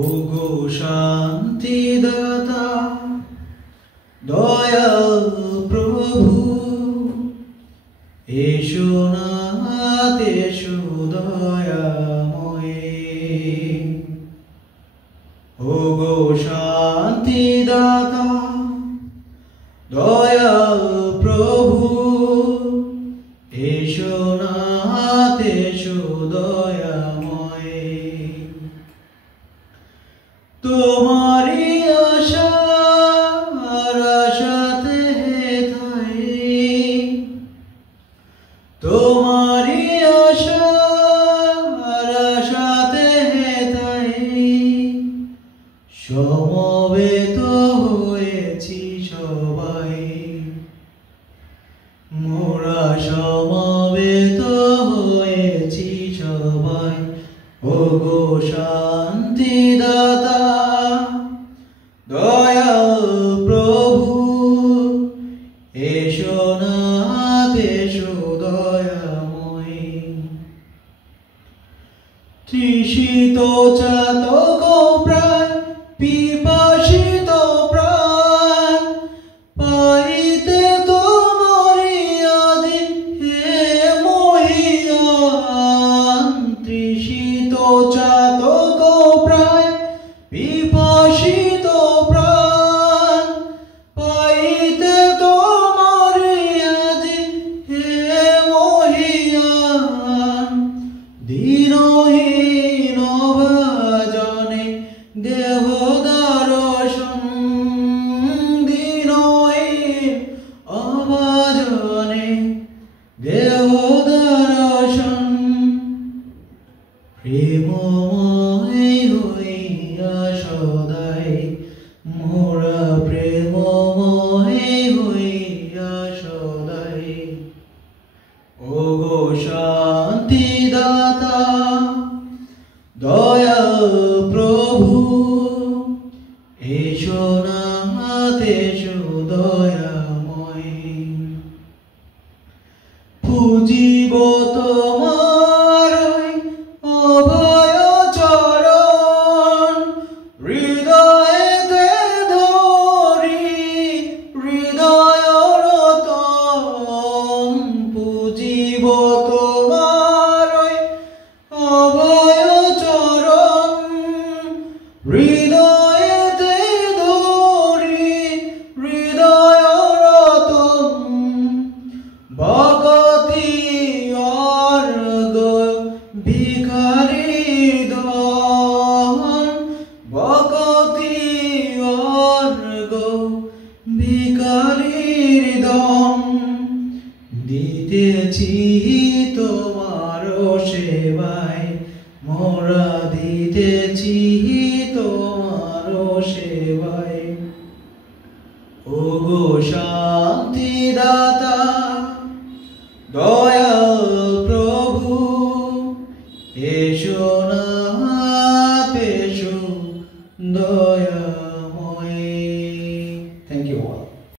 ওগো শান্তিদাতা দয়াল প্রভু, এসো নাথ এসো দয়াময়ে। ওগো শান্তিদাতা দয়াল প্রভু, এসো নাথ এসো দয়াময়ে। তোমারি আশার আশাতে হেথায়, তোমারি আশার আশাতে হেথায় সমবেত হয়েছি সবাই, মোরা সমবেত হয়েছি সবাই। ওগো শান্তিদাতা দয়াল প্রভু, এসো নাথ এসো দয়াময়ী। তৃষিত চাতক প্রাণ পিপাসিত প্রাণ, পাইতে তোমারি আদি হে মহিয়ান। তৃষিত চাতক প্রাণ পিপাসিত প্রাণ, পাইতে তোমারি আদি হে মহিয়ান। দীনহীন ভাজনে দেহ দর্শন, দীনহীন অভাজনে দেহ দর্শন। প্রেমময় হইয়া সদাই, মোরা প্রেমময় হইয়া সদাই। ওগো শান্তিদাতা দয়াল প্রভু, এসো নাথ এসো দয়াময়ী। পুজিব তোমার অভয় চরণ, হৃদয়েতে ধরি হৃদয় রতন। পুজিব তোমার অভয় চরণ, হৃদয়েতে ধরি হৃদয় রতন। ভগতি অর্ঘ ভিখারির ধন, ভগতি অর্ঘ ভিখারির ধন। দিতেছি তোমার সেবায়, মোরা দিতেছি তোমার সেবায়। ওগো শান্তিদাতা দয়াল প্রভু, এসো